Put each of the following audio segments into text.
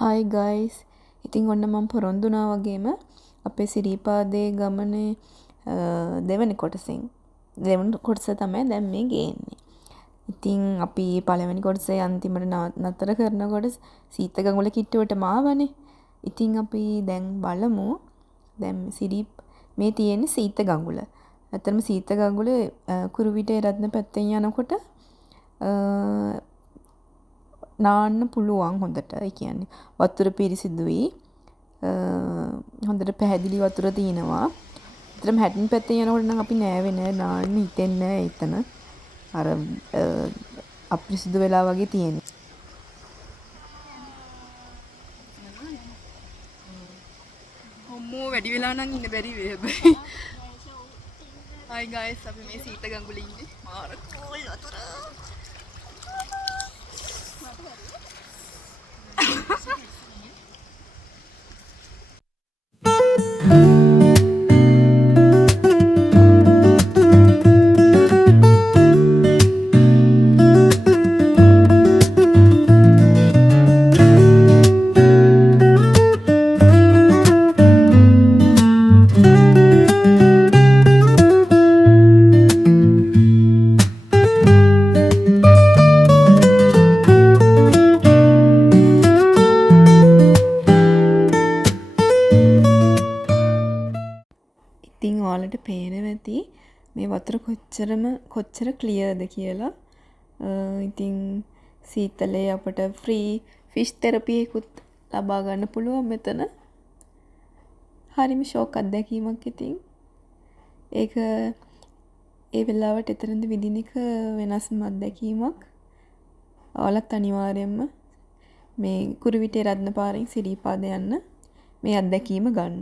හයි guys. ඉතින් ඔන්න මම පොරොන්දු වුණා වගේම අපේ සිරිපාදේ ගමනේ දෙවෙනි කොටස තමයි දැන් මේ ගේන්නේ. ඉතින් අපි පළවෙනි කොටසේ අන්තිමට නතර කරනකොට සීත ගඟුල කිට්ටුවටම ආවනේ. ඉතින් අපි දැන් බලමු දැන් මේ තියෙන්නේ සීත ගඟුල. ඇත්තටම සීත ගඟුල කුරුවිටේ රත්න පැත්තෙන් යනකොට නාන්න පුළුවන් හොඳට. ඒ කියන්නේ වතුර පිරිසිදුයි. හොඳට පැහැදිලි වතුර තියෙනවා. ඒතරම් හැටින් පැත්තේ යනකොට නම් අපි නෑවේ නෑ නාන්න හිතෙන්නේ නෑ එතන. අර අපිරිසිදු වෙලා වගේ තියෙන්නේ. අම්මෝ වැඩි වෙලා නම් ඉන්න බැරි වේ හැබැයි. Hi guys අපි මේ සීත ගඟුලේ ඉන්නේ. මාර කෝල් වතුර. ඉතින් ඔයාලට පේනවා ඇති මේ වතුර කොච්චර ක්ලියර්ද කියලා. ඉතින් සීතලේ අපට ෆ්‍රී ෆිෂ් තෙරපි එකකුත් ලබා ගන්න පුළුවන් මෙතන. හරිම ෂෝක් අත්දැකීමක් ඉතින්. ඒක ඒ වෙලාවට එතනදි විඳින එක වෙනස්ම අත්දැකීමක්. ඔයාලත් අනිවාර්යයෙන්ම මේ කුරුවිටේ රත්න පාරෙන් සිරිපාද යන්න මේ අත්දැකීම ගන්න.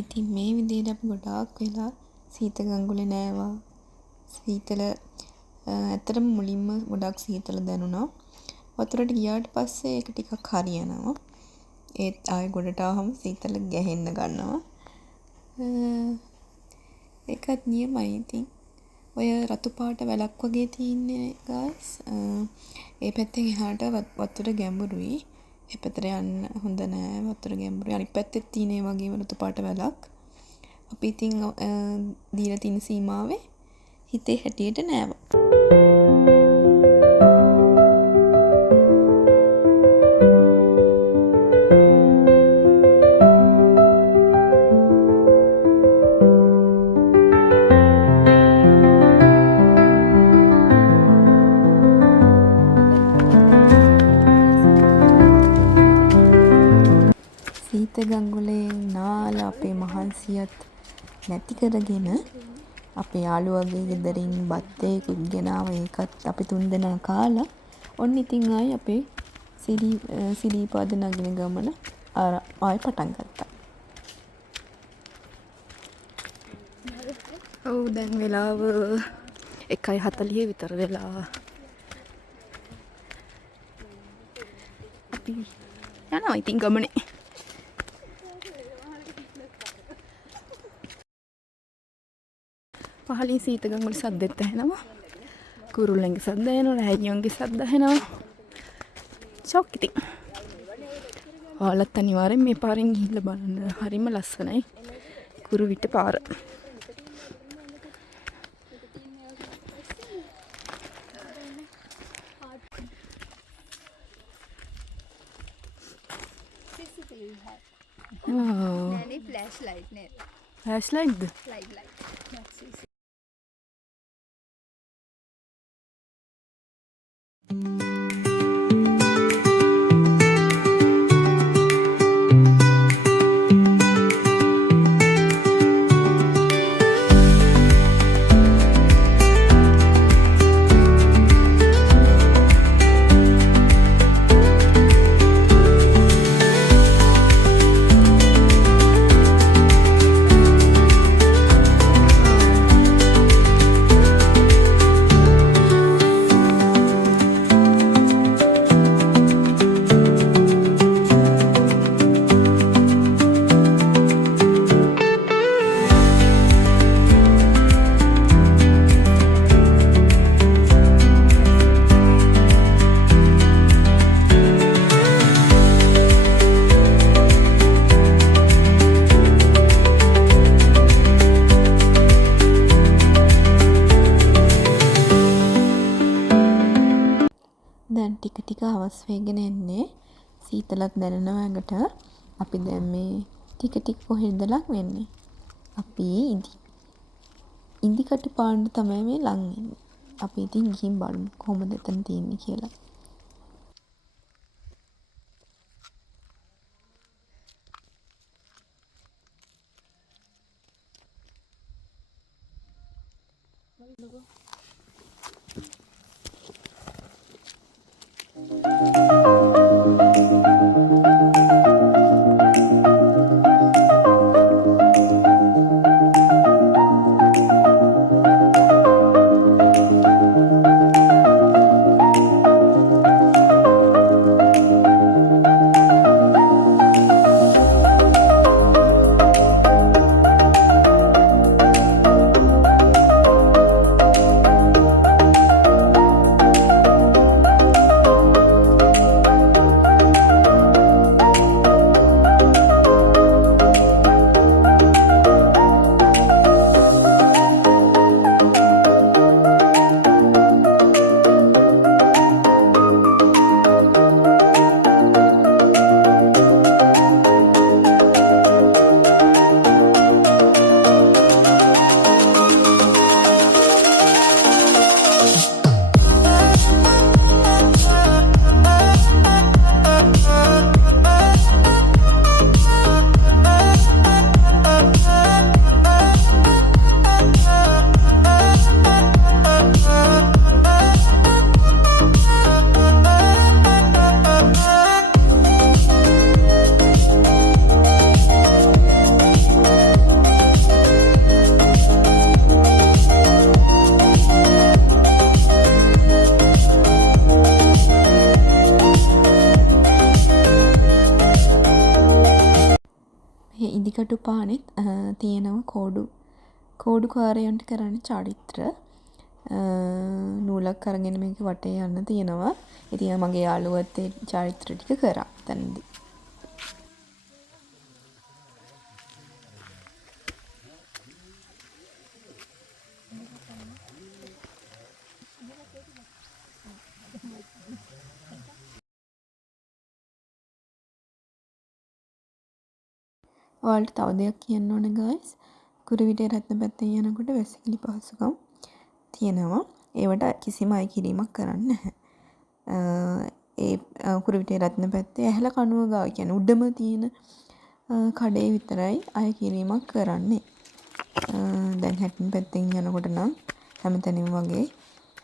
ඉතින් මේ විදිහට අපි ගොඩාක් වෙලා සීත ගඟුලේ නෑවා. සීතල ඇත්තටම මුලින්ම ගොඩක් සීතල දැනුණා. වතුරට ගියාට පස්සේ ඒක ටිකක් හරියනවා. ඒත් ආයෙ ගොඩට ආවම සීතල ගැහෙන්න ගන්නවා. ඒකත් නියමයි ඉතින්. ඔය රතු පාට වැලක් වගේ තියෙන්නේ guys. ඒ පැත්තෙන් එහාට වතුර ගැඹුරුයි. ඒ පැත්තට යන්න හොඳ නෑ වතුර ගැඹුරුයි. අනිත් පැත්තෙත් තියෙන ඒ වගේම රතු පාට වැලක්. අපි ඉතින් දීලා තියෙන සීමාවේ හිතේ හැටියට නෑවා. සීත ගඟුලේ නාලා අපේ මහන්සියත් නැති කරගෙන අපේ යාළුවගේ ගෙදරින් බත් එකකුත් ගෙනාව. ඒකත් අපි 3 දෙනා කාලා ඔන්න ඉතින් ආයි අපේ සිරිපාද නගින ගමන ආයි පටන් ගත්තා. ඔව් දැන් වෙලාව 1:40 විතර වෙලා. අපි යනවා ඉතින් ගමනේ. පහලින් සීතගම් වල සද්දෙත් ඇහෙනවා. කුරුල්ලන්ගේ සද්ද ඇහෙනවා, රැහියන්ගේ සද්ද ඇහෙනවා. ෂොක් ඉතින්. ඔයාලත් අනිවාර්යෙන් මේ පාරෙන් ගිහිල්ලා බලන්න. හරිම ලස්සනයි. කුරුවිට පාර. නෑනේ ෆ්ලෑෂ් ලයිට් නේ. ෆ්ලෑෂ් ලයිට්ද? ලයිට්. දැන් ටික ටික හවස් වෙගෙන එන්නේ. සීතලක් දැනෙනවා ඇඟට. අපි දැන් මේ ටික ටික කොහෙද ලං වෙන්නේ? අපි ඉන්දිකටු පාන්න තමයි මේ ලං වෙන්නේ. අපි ඉතින් ගිහින් බලමු කොහොමද එතන තියෙන්නේ කියලා. ඉදිකටු පානෙත් තියෙනවා කෝඩුකාරයන්ට කරන්න චරිත්‍ර. නූලක් අරගෙන මේක වටේ යන්න තියෙනවා. ඉතින් මගේ යාළුවත් ඒ චරිත්‍ර ටික කරා එතනදී. ඔයාලට තව දෙයක් කියන්න ඕන ගයිස්. කුරුවිටේ රත්න පැත්තෙන් යනකොට වැසිකිලි පහසුකම් තියෙනවා. ඒවට කිසිම අය කිරීමක් කරන්නේ නැහැ. ඒ කුරුවිටේ රත්න පැත්තේ ඇහැල කණුව ගාව කියන්නේ උඩම තියෙන කඩේ විතරයි අය කිරීමක් කරන්නේ. දැන් හැටන් පැත්තෙන් යනකොට නම් හැමතැනින්ම වගේ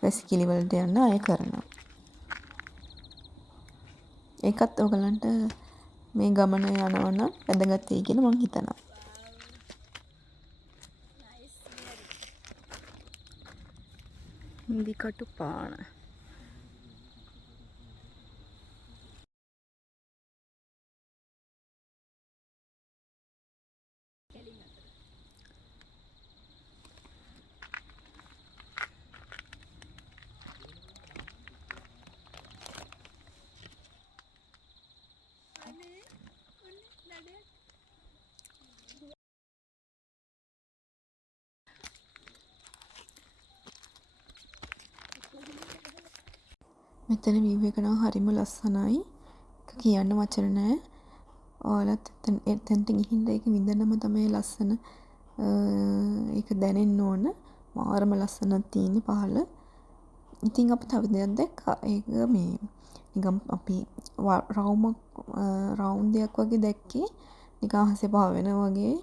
වැසිකිලි වලට යන්න අය කරනවා. ඒකත් ඔයගලන්ට මේ ගමන යනවා නම් වැදගත් වෙයි කියලා මං හිතනවා. ඉන්දිකටු පාන. මෙතන view එක නම් හරිම ලස්සනයි. ඒක කියන්න වචන නැහැ. ඔයාලත් එතනට ගිහින් ඒක විඳනම තමයි ලස්සන. ඒක දැනෙන්න ඕන. මාරම ලස්සනක් තියෙන්නේ පහළ. ඉතින් අපි තව දෙයක් දැක්කා. ඒක මේ නිකම් අපි රවුන්ඩ් දෙයක් වගේ දැක්කේ. නිකන් අහසේ පාවෙනවා වගේ.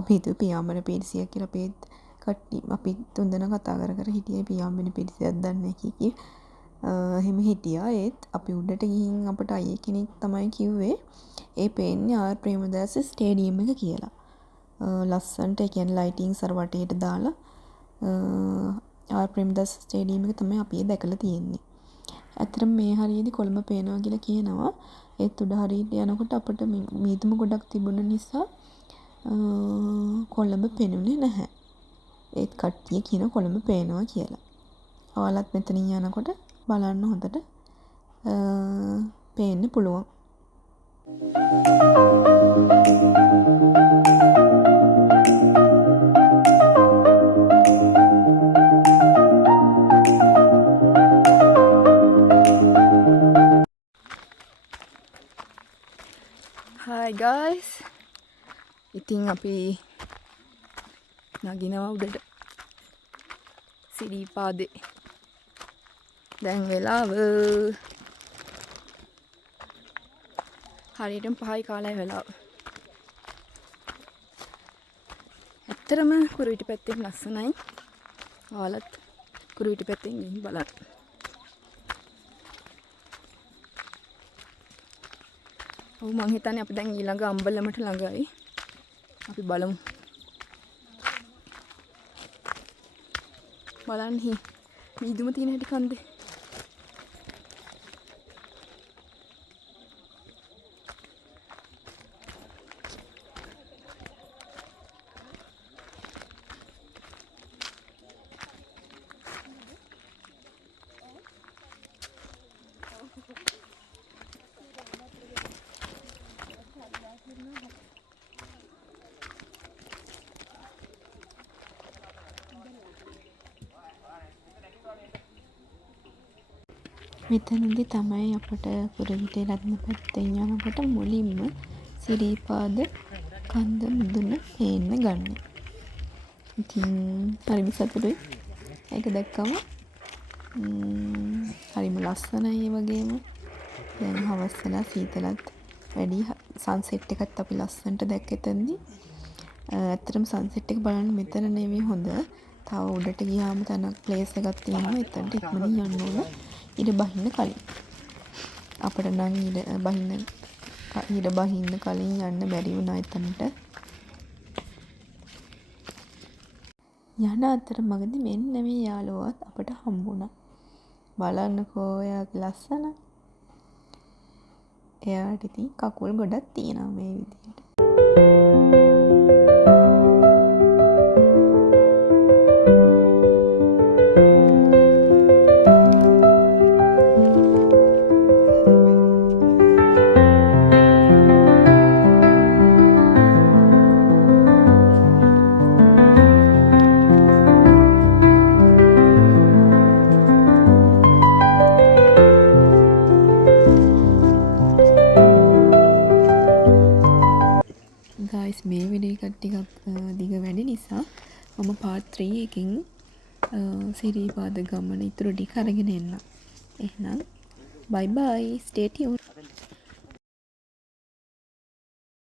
අපි හිතුවේ පියාඹන පිරිසියක් කියලා. අපි තුන්දෙනා කතා කර හිටියේ පියාඹන පිරිසියක් දන්නේ කි. එහෙම හිටියා. ඒත් අපි උඩට ගිහින් අපට අයියේ කෙනෙක් තමයි කිව්වේ ඒ පේන්නේ ආර් ප්‍රේමදාස ස්ටේඩියම් එක කියලා. ලස්සන්ට ඒ කියන්නේ ලයිටින්ග්ස් අර වටේට දාලා ආර් ප්‍රේමදාස ස්ටේඩියම් එක තමයි අපි දැකලා තියෙන්නේ. ඇත්තටම මේ හරියේදී කොළඹ පේනවා කියලා කියනවා. ඒත් උඩ හරියට යනකොට අපිට මීදුම ගොඩක් තිබුණ නිසා කොළඹ පෙනුනේ නැහැ. ඒත් කට්ටිය කියන කොළඹ පේනවා කියලා. ඔයාලත් මෙතනින් යනකොට බලන්න හොඳට පේන්න පුළුවන්. Hi guys. ඉතින් අපි නගිනවා උඩට. සිරිපාදේ. දැන් වෙලාව හරියටම 5යි කාලය වෙලාව. ඇත්තටම කුරුවිට පැත්තෙන් ලස්සනයි. ඔයාලත් කුරුවිට පැත්තෙන් ගිහින් බලන්න. ඔව් මං හිතන්නේ අපි දැන් ඊළඟ අම්බලමට ළඟයි. අපි බලමු. බලන්න මීදුම තියෙන හැටි කන්දේ. මෙතනදී තමයි අපට කුරුවිටේ රත්න පැත්තෙන් යනකොට මුලින්ම සිරිපාද කන්ද මුදුන පේන්න ගන්න. ඉතින් හරිම සතුටුයි. ඒක දැක්කම හරිම ලස්සනයි. ඒ වගේම දැන් හවස් වෙලා සීතලත් වැඩි. සන්සෙට් එකත් අපි ලස්සනට දැක්ක එතනදී. ඇත්තටම සන්සෙට් එක බලන්න මෙතන නෙමෙයි හොඳ. තව උඩට ගියාම තනක් ප්ලේස් එකක් තියෙනවා. එතනට ඉක්මනින් යන්න ඕන. ඉර බහින්න කලින් අපිට නම් ඉර බහින්න කලින් යන්න බැරි වුණා එතනට. යන අතරමඟදී මෙන්න මේ යාළුවාත් අපට හම්බුණා. බලන්නකෝ එයාගේ ලස්සන. එයාට ඉතින් කකුල් ගොඩක් තියෙනවා මේ විදිහට. මේ වීඩියෝ එක ටිකක් දිග වැඩි නිසා මම part 3 එකකින් සිරිපාද ගමන ඉතුරු ටික අරගෙන එන්නම්. එහෙනම් bye bye, stay tuned.